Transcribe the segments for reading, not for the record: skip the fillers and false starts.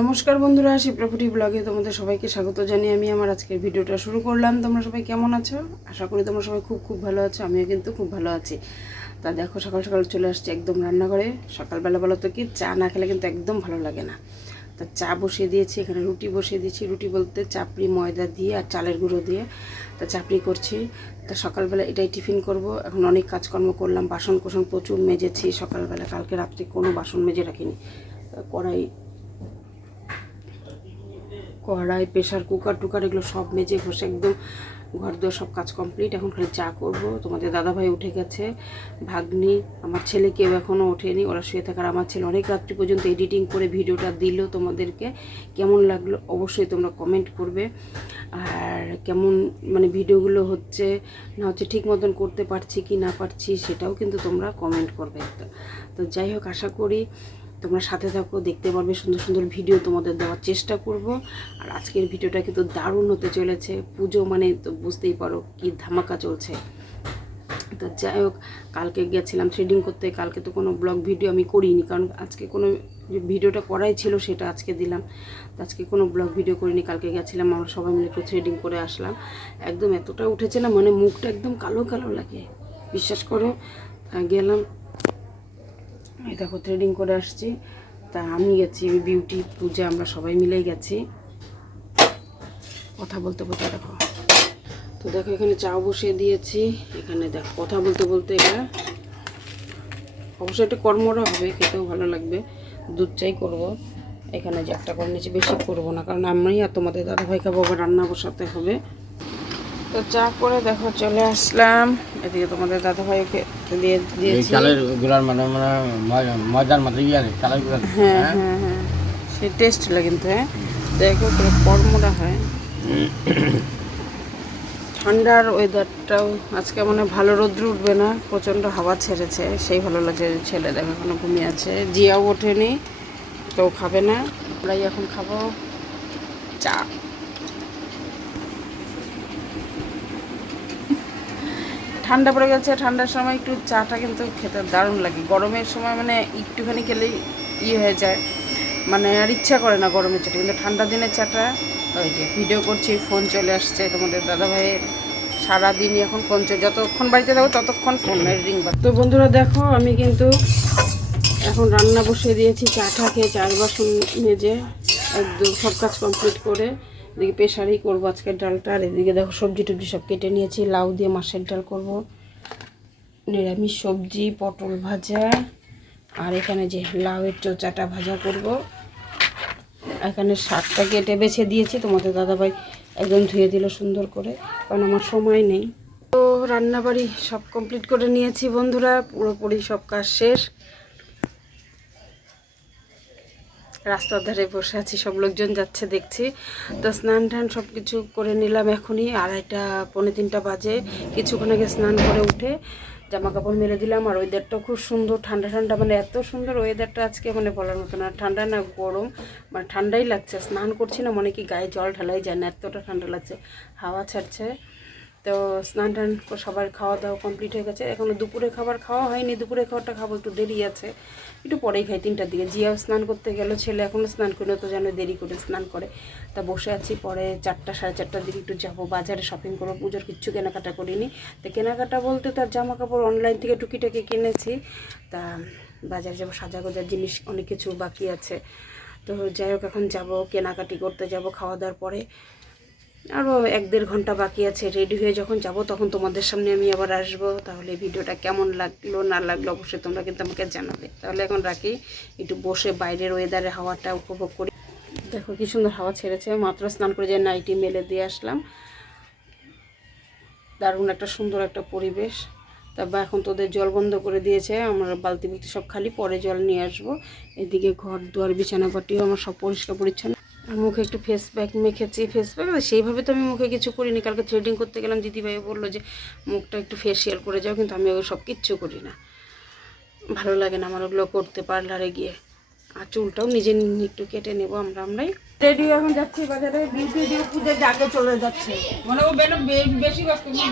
নমস্কার বন্ধুরা, শিপ্রাফুটি ব্লগে তোমাদের সবাইকে স্বাগত জানিয়ে আমি আমার আজকের ভিডিওটা শুরু করলাম। তোমরা সবাই কেমন আছো? আশা করি তোমরা সবাই খুব ভালো আছো। আমিও কিন্তু খুব ভালো আছি। তা দেখো, সকাল সকাল চলে আসছি একদম রান্নাঘরে। সকালবেলা বলো তো কি, চা না খেলে কিন্তু একদম ভালো লাগে না। তা চা বসিয়ে দিয়েছি, এখানে রুটি বসিয়ে দিয়েছি। রুটি বলতে চাপড়ি ময়দা দিয়ে আর চালের গুঁড়ো দিয়ে তা চাপড়ি করছি। তা সকালবেলা এটাই টিফিন করব। এখন অনেক কাজকর্ম করলাম, বাসন কোসন প্রচুর মেজেছি সকালবেলা। কালকে রাত্রে কোনো বাসন মেজে রাখিনি। কড়াই প্রেশার কুকার টুকার এগুলো সব মেজে ঘষে একদম ঘর দোর সব কাজ কমপ্লিট। এখন খালি চা করব। তোমাদের দাদাভাই উঠে গেছে, ভাগ্নি, আমার ছেলে কেউ এখনও ওঠেনি, ওরা শুয়ে থাকার। আমার ছেলে অনেক রাত্রি পর্যন্ত এডিটিং করে ভিডিওটা দিল। তোমাদেরকে কেমন লাগলো অবশ্যই তোমরা কমেন্ট করবে। আর কেমন মানে ভিডিওগুলো হচ্ছে না হচ্ছে, ঠিক মতন করতে পারছি কি না পারছি সেটাও কিন্তু তোমরা কমেন্ট করবে। তো যাই হোক, আশা করি তোমরা সাথে থাকো, দেখতে পারবে সুন্দর সুন্দর ভিডিও তোমাদের দেওয়ার চেষ্টা করব। আর আজকের ভিডিওটা কিন্তু দারুণ হতে চলেছে। পুজো মানে তো বুঝতেই পারো কি ধামাকা চলছে। তো যাই হোক, কালকে গেছিলাম থ্রেডিং করতে। কালকে তো কোনো ব্লগ ভিডিও আমি করিনি, কারণ আজকে কোনো ভিডিওটা করাই ছিল সেটা আজকে দিলাম। তো আজকে কোনো ব্লগ ভিডিও করিনি। কালকে গেছিলাম, আমরা সবাই মিলে একটু থ্রেডিং করে আসলাম। একদম এতটা উঠেছে না, মানে মুখটা একদম কালো কালো লাগে, বিশ্বাস করো। গেলাম, এই দেখো থ্রেডিং করে আসছি। তা আমি গেছি বিউটি পূজা, আমরা সবাই মিলেই গেছি। কথা বলতে বলতে দেখো, তো দেখো এখানে চাও বসিয়ে দিয়েছি। এখানে দেখো কথা বলতে বলতে এটা অবশ্যই একটা কর্মরা হবে, খেতেও ভালো লাগবে। দুধ চাই করবো। এখানে যে একটা করে নিয়েছি, বেশি করবো না, কারণ আমি আর তোমাদের দাদাভাই খাবো, আবার রান্না বসাতে হবে। তো চা করে দেখো চলে আসলাম। এদিকে তোমাদের দাদাভাইকে দিয়ে দিয়েছি চালের গুঁড়ার মানে ময়দার মতো চালের গুঁড়া। হ্যাঁ হ্যাঁ হ্যাঁ, সে টেস্ট লাগে কিন্তু। হ্যাঁ দেখো কর্মটা হয়। ঠান্ডার ওয়েদারটাও আজকে মানে ভালো, রোদ্র উঠবে না, প্রচণ্ড হাওয়া ছেড়েছে, সেই ভালো লাগছে। ছেলে দেখো এখনো ঘুমিয়ে আছে, জিয়াও ওঠেনি, কেউ খাবে না। আমরাই এখন খাবো চা। ঠান্ডা পড়ে গেছে, ঠান্ডার সময় একটু চাটা কিন্তু খেতে দারুণ লাগে। গরমের সময় মানে একটুখানি খেলেই হয়ে যায়, মানে আর ইচ্ছা করে না গরমের চাটা। কিন্তু ঠান্ডা দিনের চাটা, ওই যে ভিডিও করছি, ফোন চলে আসছে তোমাদের দাদাভাইয়ের। সারাদিনই এখন ফোন চলে, যতক্ষণ বাড়িতে থাকো ততক্ষণ ফোনের রিং বাজে। তো বন্ধুরা দেখো, আমি কিন্তু এখন রান্না বসিয়ে দিয়েছি। চাটা খেয়ে 4 বাসন মেজে একদম সব কাজ কমপ্লিট করে এদিকে প্রেশারেই করবো আজকের ডালটা। আর এদিকে দেখো সবজি টবজি সব কেটে নিয়েছি। লাউ দিয়ে মাছের ডাল করব, নিরামিষ সবজি, পটল ভাজা, আর এখানে যে লাউয়ের চোচাটা ভাজা করব। এখানে শাকটা কেটে বেছে দিয়েছি, তোমাদের দাদাভাই একদম ধুয়ে দিল সুন্দর করে, কারণ আমার সময় নেই। তো রান্নাবাড়ি সব কমপ্লিট করে নিয়েছি বন্ধুরা, পুরোপুরি সব কাজ শেষ। রাস্তার ধারে বসে আছি, সব লোকজন যাচ্ছে দেখছি। তো স্নান টান সব কিছু করে নিলাম। এখনই 2:30 পৌনে 3টা বাজে। কিছুক্ষণ আগে স্নান করে উঠে জামা কাপড় মেলে দিলাম। আর ওয়েদারটা খুব সুন্দর, ঠান্ডা ঠান্ডা, মানে এত সুন্দর ওয়েদারটা আজকে, মানে বলার মতো না। ঠান্ডা না গরম, মানে ঠান্ডাই লাগছে। স্নান করছি না, মানে কি গায়ে জল ঢালাই যায় না, এতটা ঠান্ডা লাগছে, হাওয়া ছাড়ছে। তো স্নান টান সবার খাওয়া দাওয়া কমপ্লিট হয়ে গেছে। এখনও দুপুরে খাবার খাওয়া হয়নি, দুপুরে খাবারটা খাবো, একটু দেরি আছে, একটু পরেই খাই 3টার দিকে। জিয়াও স্নান করতে গেল, ছেলে এখনও স্নান করে, তো যেন দেরি করে স্নান করে। তা বসে আছি, পরে 4টা সাড়ে 4টার দিকে একটু যাবো বাজারে, শপিং করবো। পুজোর কিচ্ছু কেনাকাটা করিনি। তো কেনাকাটা বলতে তার জামা কাপড় অনলাইন থেকে টুকিটাকি কিনেছি। তা বাজারে যাবো, সাজাগোজার জিনিস অনেক কিছু বাকি আছে। তো যাই হোক, এখন যাবো কেনাকাটি করতে, যাব খাওয়া দাওয়ার পরে। আরও 1-1.5 ঘন্টা বাকি আছে। রেডি হয়ে যখন যাব তখন তোমাদের সামনে আমি আবার আসবো। তাহলে ভিডিওটা কেমন লাগলো না লাগলো অবশ্যই তোমরা কিন্তু আমাকে জানাবে। তাহলে এখন রাখি, একটু বসে বাইরের ওয়েদারে হাওয়াটা উপভোগ করি। দেখো কি সুন্দর হাওয়া ছেড়েছে, মাত্র স্নান করে যে নাইটি মেলে দিয়ে আসলাম। দারুণ একটা সুন্দর একটা পরিবেশ। তারপর এখন তোদের জল বন্ধ করে দিয়েছে, আমরা বালতি বুলতি সব খালি, পরে জল নিয়ে আসবো। এদিকে ঘর দুয়ার বিছানাপাটিও আমার সব পরিষ্কার পরিচ্ছন্ন। আর মুখে একটু ফেস প্যাক মেখেছি। ফেস প্যাক সেইভাবে তো আমি মুখে কিছু করিনি। কালকে থ্রেডিং করতে গেলাম, দিদিভাই বললো যে মুখটা একটু ফেসিয়াল করে যাও, কিন্তু আমি ওই সব কিচ্ছু করি না, ভালো লাগে না আমার ওগুলো করতে পার্লারে গিয়ে। আর চুলটাও নিজে একটু কেটে নেবো আমরাই। রেডি এখন যাচ্ছি বাজারে, বিউটি দিয়ে পুজো আগে চলে যাচ্ছে, মানে ও বেশি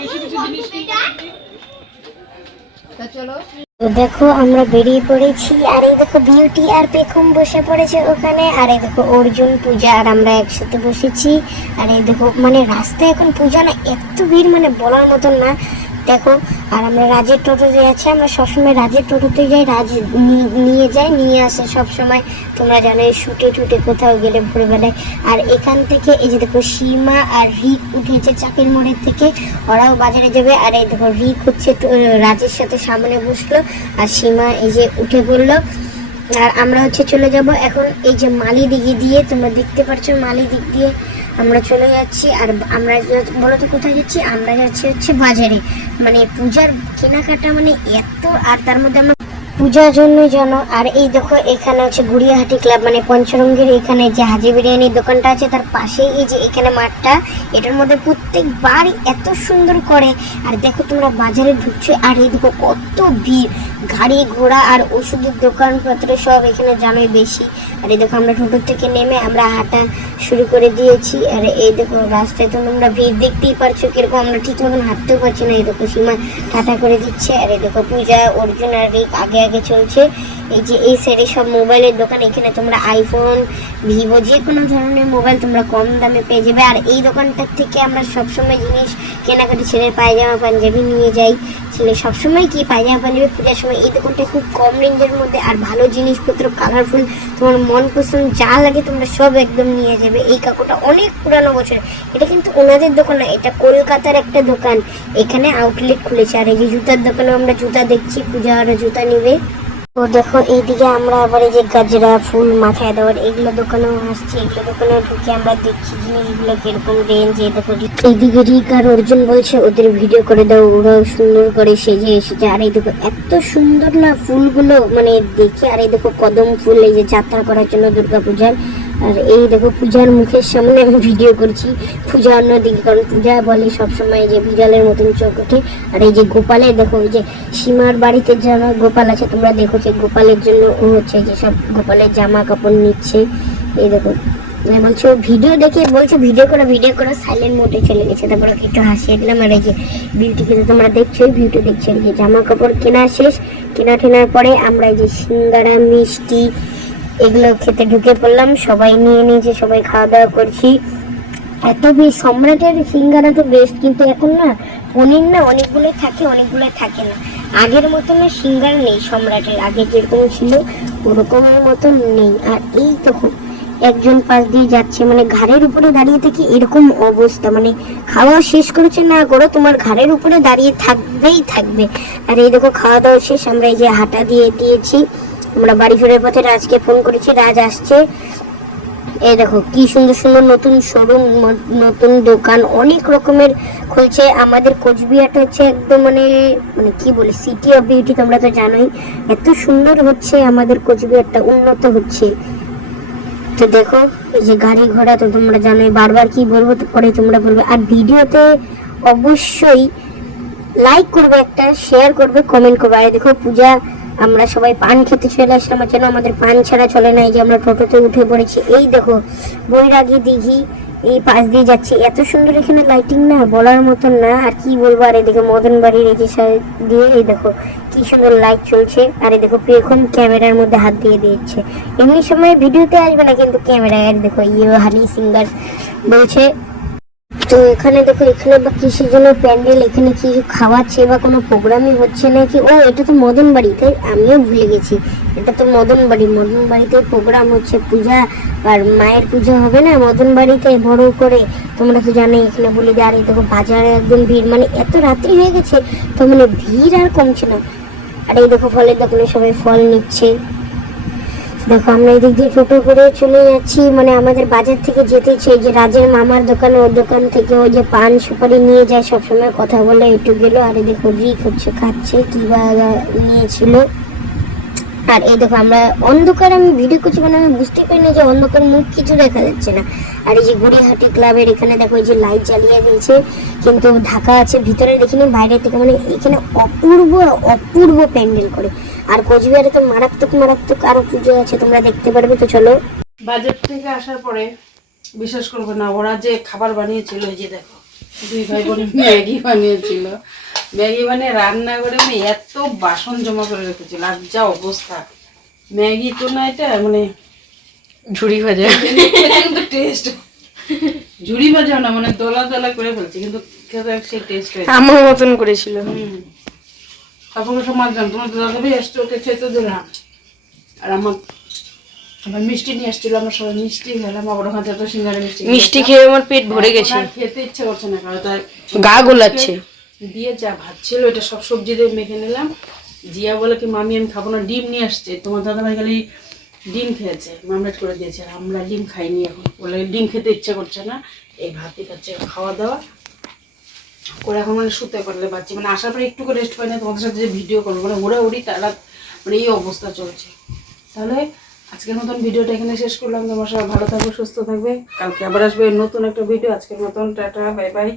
বেশি জিনিস কিনতে। তা চলো। তো দেখো আমরা বেরিয়ে পড়েছি, আর এই দেখো বিউটি আর পেখম বসে পড়েছে ওখানে, আর এই দেখো অর্জুন, পূজা আর আমরা একসাথে বসেছি। আর এই দেখো মানে রাস্তায় এখন পূজা না এত ভিড় মানে বলার মতন না। দেখো আর আমরা রাজের টোটোতে যাচ্ছি, আমরা সবসময় রাজের টোটোতে যাই, রাজ নিয়ে যায় নিয়ে আসে সবসময়। তোমরা জানো এই শুটে টুটে কোথাও গেলে ভোরবেলায়। আর এখান থেকে এই যে দেখো সীমা আর রিক উঠেছে চাকের মোড়ের থেকে, ওরাও বাজারে যাবে। আর এই দেখো রিক হচ্ছে রাজের সাথে সামনে বসলো, আর সীমা এই যে উঠে পড়লো। আর আমরা হচ্ছে চলে যাব এখন এই যে মালি দিঘি দিয়ে, তোমরা দেখতে পাচ্ছ মালি দিক দিয়ে আমরা চলে যাচ্ছি। আর আমরা বলো তো কোথায় যাচ্ছি? আমরা যাচ্ছি হচ্ছে বাজারে, মানে পূজার কেনাকাটা মানে এত, আর তার মধ্যে আমরা পূজার জন্যই জানো। আর এই দেখো এখানে হচ্ছে গুড়িয়াহাটি ক্লাব মানে পঞ্চরঙ্গের এখানে যে হাজি বিরিয়ানির দোকানটা আছে তার পাশেই এই যে এখানে মাঠটা, এটার মধ্যে প্রত্যেকবারই এত সুন্দর করে। আর দেখো তোমরা বাজারে ঢুকছো, আর এই দেখো কত ভিড়, গাড়ি ঘোড়া আর ওষুধের দোকানপত্র সব এখানে জানোই বেশি। আর এই দেখো আমরা টোটো থেকে নেমে আমরা হাঁটা শুরু করে দিয়েছি। আর এই দেখো রাস্তায় তো তোমরা ভিড় দেখতেই পারছো কিরকম, আমরা ঠিক মতন হাঁটতেও পারছি না। এই দেখো সীমা টাটা করে দিচ্ছে, আর এই দেখো পূজা, অর্জুন আর রিক আগে আগে চলছে। এই যে এই সাইডে সব মোবাইলের দোকান, এখানে তোমরা আইফোন, ভিভো যে কোনো ধরনের মোবাইল তোমরা কম দামে পেয়ে যাবে। আর এই দোকানটার থেকে আমরা সবসময় জিনিস কেনাকাটি, ছেলের পায়জামা পাঞ্জাবি নিয়ে যাই। ছেলে সবসময় কি পায়জামা পাঞ্জাবি পূজার সময় এই দোকানটা খুব কম রেঞ্জের মধ্যে আর ভালো জিনিসপত্র, কালারফুল, তোমার মন পছন্দ যা লাগে তোমরা সব একদম নিয়ে যাবে। এই কাকুটা অনেক পুরানো বছর, এটা কিন্তু ওনাদের দোকান না, এটা কলকাতার একটা দোকান, এখানে আউটলেট খুলেছে। আর এই যে জুতার দোকানে আমরা জুতা দেখছি, পূজা আর জুতা নিবে। তো দেখো এইদিকে আমরা আবার এই যে গাজরা ফুল মাথায় দেওয়ার এগুলো দোকানেও আসছি, এগুলো দোকানে ঢুকে আমরা দেখছি জিনিসগুলো কিরকম রেঞ্জ। এই দেখো এইদিকে রিক আর অর্জুন বলছে ওদের ভিডিও করে দাও, ওরাও সুন্দর করে সেজে এসেছে। আর এই দেখো এত সুন্দর না ফুলগুলো মানে দেখে। আর এই দেখো কদম ফুল এই যে যাত্রা করার জন্য দুর্গাপূজার। আর এই দেখো পূজার মুখের সামনে আমি ভিডিও করছি, পূজা অন্যদিকে, কারণ পূজা বলে সবসময় যে বিড়ালের মতন চোখ ওঠে। আর এই যে গোপালের দেখো ওই যে সীমার বাড়িতে জামা গোপাল আছে, তোমরা দেখো যে গোপালের জন্য ও হচ্ছে যে সব গোপালের জামা কাপড় নিচ্ছে। এই দেখো বলছো ভিডিও দেখে, বলছো ভিডিও করো সাইলেন্ট মোডে চলে গেছে, তারপরে একটু হাসিয়ে দিলাম। আর এই যে বিউটিকে তোমরা দেখছো, বিউটি দেখছো, এই যে জামা কাপড় কেনা শেষ, কেনা টেনার পরে আমরা এই যে সিঙ্গারা মিষ্টি এগুলো খেতে ঢুকে পড়লাম, সবাই নিয়ে নিয়েছে, সবাই খাওয়া দাওয়া করছি। এত বেশ সম্রাটের সিঙ্গারা তো বেস্ট, কিন্তু এখন না পনির না অনেকগুলোই থাকে অনেকগুলোই থাকে না, আগের মতো না সিঙ্গারা নেই সম্রাটের, আগে যেরকম ছিল ওরকমের মতো নেই। আর এই তখন একজন পাশ দিয়ে যাচ্ছে, মানে ঘাড়ের উপরে দাঁড়িয়ে থেকে এরকম অবস্থা, মানে খাওয়া শেষ করেছে না করো তোমার ঘাড়ের উপরে দাঁড়িয়ে থাকবে। আর এই দেখো খাওয়া দাওয়া শেষ, আমরা এই যে হাঁটা দিয়ে দিয়েছি, আমরা বাড়ি ফেরার পথে রাজকে ফোন করেছি, রাজ আসছে। এই দেখো কি সুন্দর সুন্দর নতুন শোরুম, নতুন দোকান অনেক রকমের খুলছে। আমাদের কোচবিহারটা হচ্ছে একদম মানে মানে কি বলে সিটি অফ বিউটি, তোমরা তো জানোই এত সুন্দর হচ্ছে আমাদের কোচবিহারটা, উন্নত হচ্ছে। তো দেখো এই যে গাড়ি ঘোড়া তো তোমরা জানোই, বারবার কি বলবো তো পরে তোমরা বলবে। আর ভিডিওতে অবশ্যই লাইক করবে, একটা শেয়ার করবে, কমেন্ট করবে। আর দেখো পূজা আমরা সবাই পান খেতে চলে আসলাম, যেন আমাদের পান ছাড়া চলে না। এই যে আমরা টোটোতে উঠে পড়েছি, এই দেখো বৈরাগী দিঘি এই পাশ দিয়ে যাচ্ছে, এত সুন্দর এখানে লাইটিং না বলার মতন না, আর কি বলবো। আর এদিকে মদন বাড়ির এই যে সাইড দিয়ে এই দেখো কি সুন্দর লাইট চলছে। আর এই দেখো পেখম ক্যামেরার মধ্যে হাত দিয়ে দিচ্ছে, এমনি সময় ভিডিওতে আসবে না কিন্তু ক্যামেরায়। আর দেখো হানি সিঙ্গার বলছে। তো এখানে দেখো এখানে বা কিসের জন্য প্যান্ডেল, এখানে কি খাওয়াচ্ছে বা কোনো প্রোগ্রামই হচ্ছে নাকি। ও এটা তো মদন বাড়িতে, আমিও ভুলে গেছি, এটা তো মদন বাড়িতে প্রোগ্রাম হচ্ছে, পূজা আর মায়ের পূজা হবে না মদন বাড়িতে বড় করে, তোমরা তো জানোই এখানে বলে দেয়। আর এই দেখো বাজারে একদম ভিড়, মানে এত রাত্রি হয়ে গেছে তো মানে ভিড় আর কমছে না। আর এই দেখো ফলের দোকানে সবাই ফল নিচ্ছে। দেখো আমরা এদিক দিয়ে টোটো করে চলে যাচ্ছি, মানে আমাদের বাজার থেকে যেতে চাই যে রাজের মামার দোকানে, ওর দোকান থেকে ওই যে পান সুপারি নিয়ে যায়, সবসময় কথা বলে, একটু গেল। আর দেখো রিক হচ্ছে খাচ্ছে কি বা নিয়েছিল। আর এই দেখো আমরা অন্ধকার, আমি ভিডিও করছি মানে আমি বুঝতে পারি না যে অন্ধকার, মুখ কিছু দেখা যাচ্ছে না। আর এই যে গুড়িহাটি ক্লাবের এখানে দেখো এই যে লাইট জ্বালিয়ে দিয়েছে, কিন্তু ঢাকা আছে, ভিতরে দেখিনি, বাইরে থেকে মানে এখানে অপূর্ব প্যান্ডেল করে। আর কোচবিহারে তো মারাত্মক আরো পুজো আছে, তোমরা দেখতে পারবে। তো চলো। বাজার থেকে আসার পরে বিশ্বাস করবো না, ওরা যে খাবার বানিয়েছিল, এই যে দেখো দুই ভাই বোন ম্যাগি বানিয়েছিল, ম্যাগি মানে রান্না করে মানে এত বাসন জমা করে রেখেছিল আর যা অবস্থা। ম্যাগি তো না এটা মানে ঝুড়ি ভাজা কিন্তু টেস্ট ঝুড়ি ভাজা না মানে দলা দলা করে ফেলছে কিন্তু খেতে সেই টেস্ট হয়েছে। আমার মতন করেছিল। তারপরে সব মাছ তোমার তো দাদা ভাই আসছে ওকে খেতে দিলাম আর আমার মিষ্টি নিয়ে আসছিল আমরা সবাই মিষ্টি খেলাম আবার ওখান থেকে তো সিঙ্গারা মিষ্টি খেয়ে আমার পেট ভরে গেছে, আর খেতে ইচ্ছে করছে না কারণ তাই গা গোলাচ্ছে। দিয়ে যা ভাত ছিল এটা সব সবজি দিয়ে মেখে নিলাম। জিয়া বলে কি মামি আমি খাবো না, ডিম নিয়ে আসছে, তোমার দাদা ভাই খালি ডিম খেয়েছে মামলেট করে দিয়েছে আর আমরা ডিম খাইনি এখন, বলে ডিম খেতে ইচ্ছে করছে না, এই ভাতই খাচ্ছে। খাওয়া দাওয়া করে এখন মানে শুতে করলে পাচ্ছি মানে আসার পরে একটু করে রেস্ট পাই না, তোমাদের সাথে যে ভিডিও করবো মানে ওরা ওরই তারা মানে এই অবস্থা চলছে। তাহলে আজকের মতন ভিডিওটা এখানে শেষ করলাম। তোমার সবাই ভালো থাকবে, সুস্থ থাকবে, কালকে আবার আসবে নতুন একটা ভিডিও। আজকের মতন টাটা, বাই বাই।